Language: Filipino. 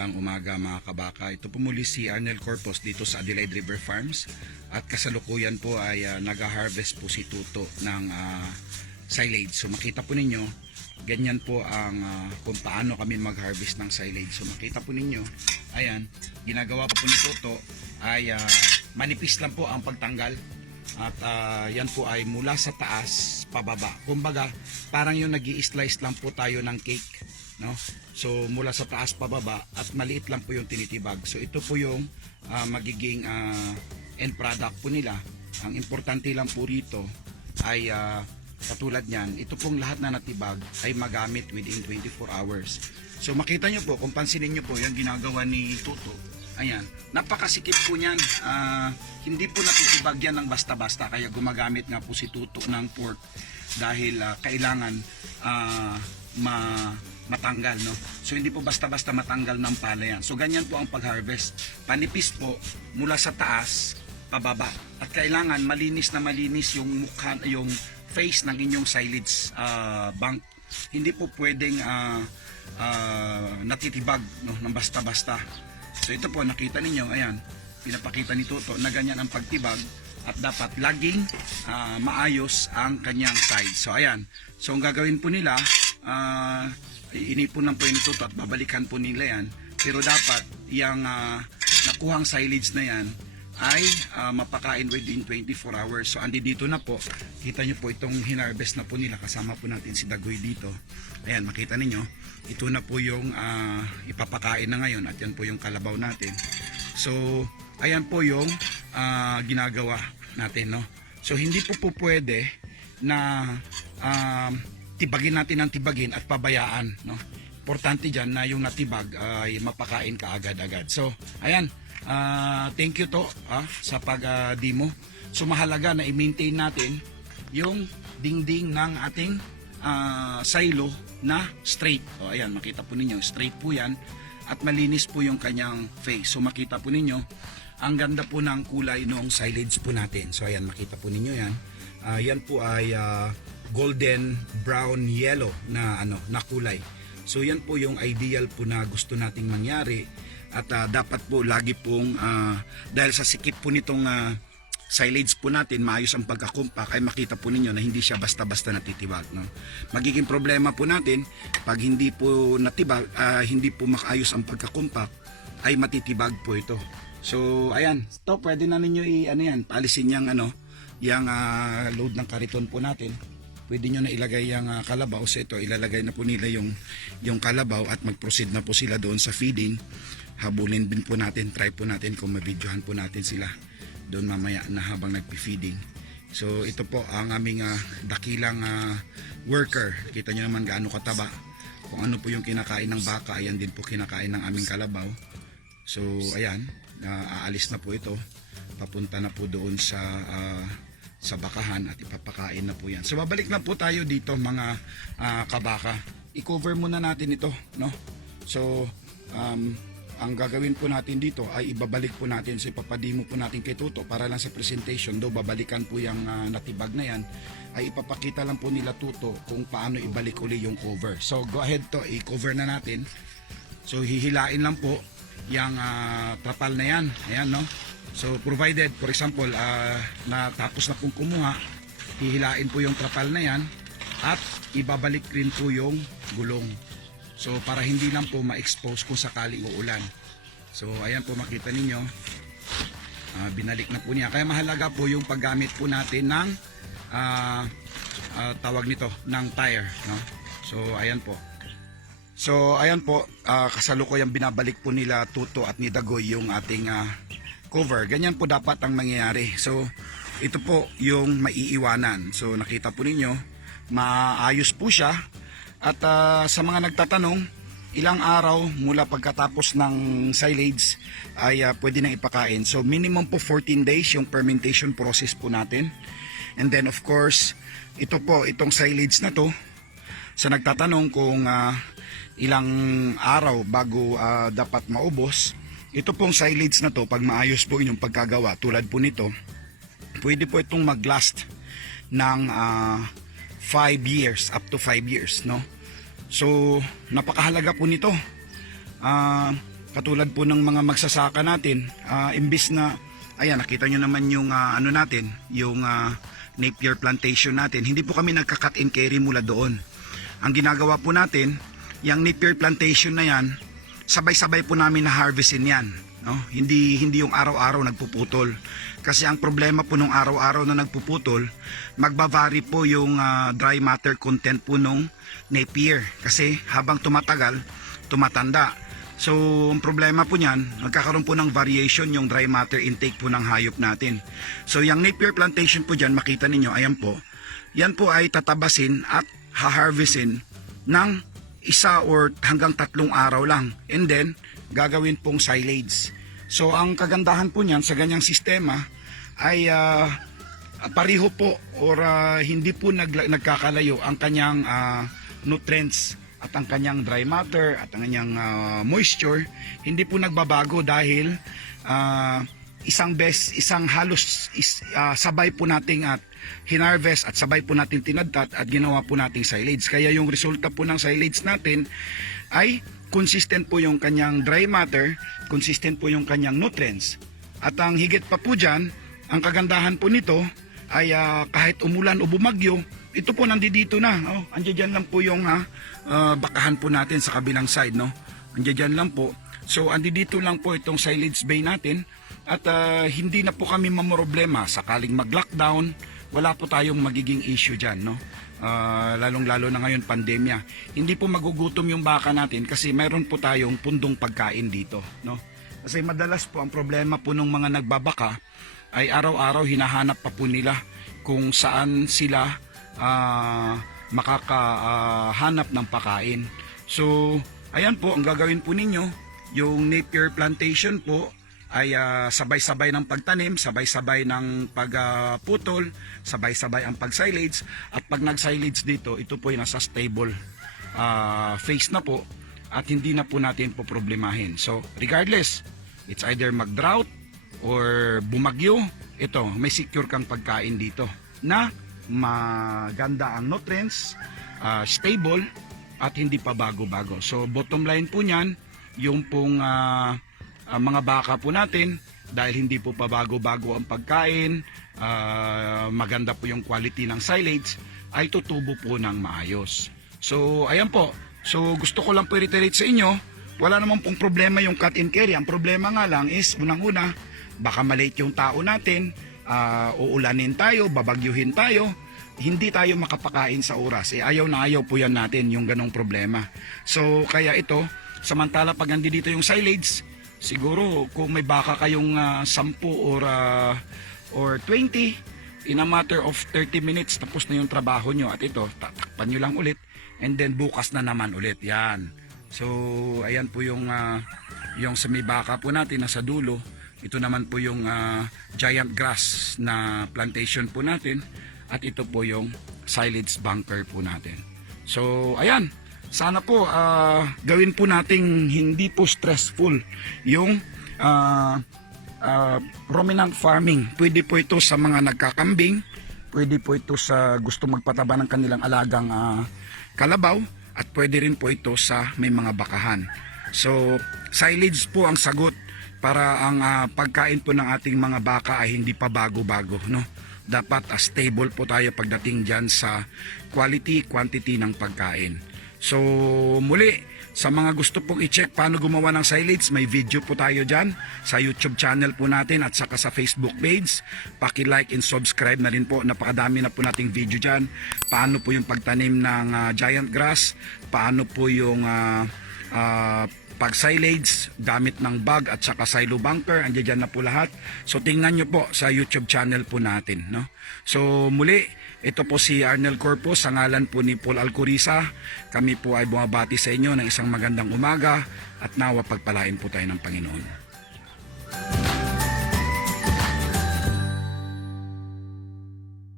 magandang umaga mga kabaka. Ito po muli si Arnel Corpus dito sa Adelaide River Farms at kasalukuyan po ay nag-harvest po si Tuto ng silage. So makita po ninyo, ganyan po ang kung paano kami mag-harvest ng silage. So makita po ninyo, ayan, ginagawa po ni Tuto ay manipis lang po ang pagtanggal. At yan po ay mula sa taas pababa. Kumbaga, parang yung nag-i-slice lang po tayo ng cake, no? So mula sa taas pababa at maliit lang po yung tinitibag. So ito po yung magiging end product po nila. Ang importante lang po rito ay katulad niyan, ito pong lahat na natibag ay magamit within 24 hours. So makita nyo po, kung pansinin nyo po yung ginagawa ni Tuto, ayan, napakasikip po niyan. Hindi po natitibag yan ng basta-basta, kaya gumagamit nga po si Tuto ng pork dahil kailangan matanggal, no? So hindi po basta-basta matanggal ng pala yan. So ganyan po ang pag-harvest. Panipis po mula sa taas pababa. At kailangan malinis na malinis yung mukha, yung face ng inyong silage bank. Hindi po pwedeng natitibag, no, ng basta-basta. So ito po, nakita ninyo, ayan, pinapakita ni Tuto na ganyan ang pagtibag at dapat laging maayos ang kanyang side. So ayan, so ang gagawin po nila, inipon lang po yung Tuto at babalikan po nila yan. Pero dapat yung nakuhang silage na yan ay mapakain within 24 hours. So andi dito na po, kita nyo po itong hinarvest na po nila, kasama po natin si Dagoy dito. Ayan, makita ninyo, ito na po yung ipapakain na ngayon at yan po yung kalabaw natin. So ayan po yung ginagawa natin, no? So hindi po pwede na tibagin natin ng tibagin at pabayaan, no? Importante dyan na yung natibag ay mapakain ka agad-agad. So ayan, thank you to sa pag-demo. So mahalaga na i-maintain natin yung dingding ng ating silo na straight. O ayan, makita po ninyo, straight po yan at malinis po yung kanyang face. So makita po ninyo, ang ganda po ng kulay ng silage po natin. So ayan, makita po ninyo yan. Yan po ay golden brown yellow na na kulay. So yan po yung ideal po na gusto nating mangyari. At dapat po lagi pong dahil sa sikip po nitong silage po natin, maayos ang pagkakumpak, ay makita po ninyo na hindi siya basta-basta natitibag, no? Magiging problema po natin pag hindi po natibag, hindi po maayos ang pagkakumpak, ay matitibag po ito. So ayan, ito pwede na ninyo yan, paalisin yang yung load ng kariton po natin. Pwede nyo na ilagay yung kalabaw. So ito, ilalagay na po nila yung kalabaw at mag-proceed na po sila doon sa feeding. Habulin din po natin, try po natin kung mabidyohan po natin sila doon mamaya na habang nagpi-feeding. So ito po ang aming dakilang worker. Kita nyo naman gaano kataba. Kung ano po yung kinakain ng baka, ayan din po kinakain ng aming kalabaw. So ayan, aalis na po ito. Papunta na po doon sa bakahan at ipapakain na po yan. So babalik na po tayo dito mga kabaka. I-cover muna natin ito, no? So ang gagawin po natin dito ay ibabalik po natin, so ipapademo po natin kay Tuto para lang sa presentation, do babalikan po yung natibag na yan, ay ipapakita lang po nila Tuto kung paano ibalik uli yung cover. So go ahead to, i-cover na natin. So hihilain lang po yung trapal na yan, ayan, no? So provided, for example, natapos na pong kumuha, hihilain po yung trapal na yan at ibabalik rin po yung gulong. So para hindi lang po ma-expose kung sakali uulan. So ayan po, makita ninyo, binalik na po niya. Kaya mahalaga po yung paggamit po natin ng tawag nito, ng tire, no? So ayan po. So ayan po, kasalukuyang binabalik po nila Tuto at ni Dagoy yung ating cover. Ganyan po dapat ang mangyayari. So ito po yung maiiwanan. So nakita po ninyo, maayos po siya. At sa mga nagtatanong, ilang araw mula pagkatapos ng silage ay pwede nang ipakain. So minimum po 14 days yung fermentation process po natin. And then of course, ito po, itong silage na to, sa nagtatanong kung ilang araw bago dapat maubos, ito pong silage na to, pag maayos po inyong pagkagawa, tulad po nito, pwede po itong mag-last ng 5 years, up to 5 years, no? So napakahalaga po nito. katulad po ng mga magsasaka natin, imbis na, ayan, nakita nyo naman yung ano natin, yung Napier plantation natin, hindi po kami nagka-cut and carry mula doon. Ang ginagawa po natin, yung Napier plantation na yan, sabay-sabay po namin na harvestin yan. No? Hindi yung araw-araw nagpuputol. Kasi ang problema po nung araw-araw na nagpuputol, magbavary po yung dry matter content po nung Napier. Kasi habang tumatagal, tumatanda. So, ang problema po niyan, nagkakaroon po ng variation yung dry matter intake po ng hayop natin. So, yung Napier plantation po dyan, makita ninyo, ayan po. Yan po ay tatabasin at haharvestin ng 1 or hanggang 3 araw lang. And then, gagawin pong silage. So, ang kagandahan po niyan sa ganyang sistema ay pariho po or hindi po nagkakalayo ang kanyang nutrients at ang kanyang dry matter at ang kanyang moisture, hindi po nagbabago dahil isang halos sabay po nating at hinarvest at sabay po natin tinadtat at ginawa po nating silage. Kaya yung resulta po ng silage natin ay consistent po yung kanyang dry matter, consistent po yung kanyang nutrients. At ang higit pa po dyan, ang kagandahan po nito ay kahit umulan o bumagyo, ito po nandito na. Oh, andiyan lang po yung bakahan po natin sa kabilang side, no? Andiyan lang po. So andito lang po itong silage bay natin at hindi na po kami mamroblema sakaling mag-lockdown, wala po tayong magiging issue diyan, no? Lalong-lalo na ngayon pandemya. Hindi po magugutom yung baka natin kasi mayroon po tayong pundong pagkain dito, no? Kasi madalas po ang problema po ng mga nagbabaka ay araw-araw hinahanap pa po nila kung saan sila makakahanap ng pakain. So, ayan po, ang gagawin po ninyo, yung Napier plantation po ay sabay-sabay ng pagtanim, sabay-sabay ng pagputol, sabay-sabay ang pag-silage. At pag nag-silage dito, ito po ay nasa stable phase na po at hindi na po natin po problemahin. So, regardless, it's either mag-drought or bumagyo, ito, may secure kang pagkain dito na maganda ang nutrients, stable at hindi pa bago-bago. So bottom line po niyan, yung pong mga baka po natin, dahil hindi po pa bago-bago ang pagkain, maganda po yung quality ng silage, ay tutubo po ng maayos. So ayan po, so gusto ko lang po i-reiterate sa inyo, wala namang pong problema yung cut and carry. Ang problema nga lang is, unang-una, baka malate yung tao natin, uulanin tayo, babagyuhin tayo, hindi tayo makapakain sa oras. Ayaw na ayaw po yan natin yung ganong problema. So kaya ito, samantala pag nandito yung silage, siguro kung may baka kayong 10 or 20, in a matter of 30 minutes tapos na yung trabaho nyo. At ito, tatakpan nyo lang ulit and then bukas na naman ulit. Yan. So ayan po yung sa may baka po natin nasa dulo. Ito naman po yung giant grass na plantation po natin at ito po yung silage bunker po natin. So ayan, sana po gawin po nating hindi po stressful yung ruminant farming. Pwede po ito sa mga nagkakambing, pwede po ito sa gusto magpataba ng kanilang alagang kalabaw at pwede rin po ito sa may mga bakahan. So silage po ang sagot para ang pagkain po ng ating mga baka ay hindi pa bago-bago, no? Dapat stable po tayo pagdating dyan sa quality, quantity ng pagkain. So muli, sa mga gusto pong i-check paano gumawa ng silage, may video po tayo dyan sa YouTube channel po natin at saka sa Facebook page. Paki-like and subscribe na rin po, napakadami na po nating video dyan. Paano po yung pagtanim ng giant grass, paano po yung pag silage gamit ng bag at saka silo bunker, andiyan na po lahat. So tingnan nyo po sa YouTube channel po natin, no? So muli, ito po si Arnel Corpo sa ngalan po ni Paul Alcoriza. Kami po ay bumabati sa inyo ng isang magandang umaga at nawa pagpalain po tayo ng Panginoon.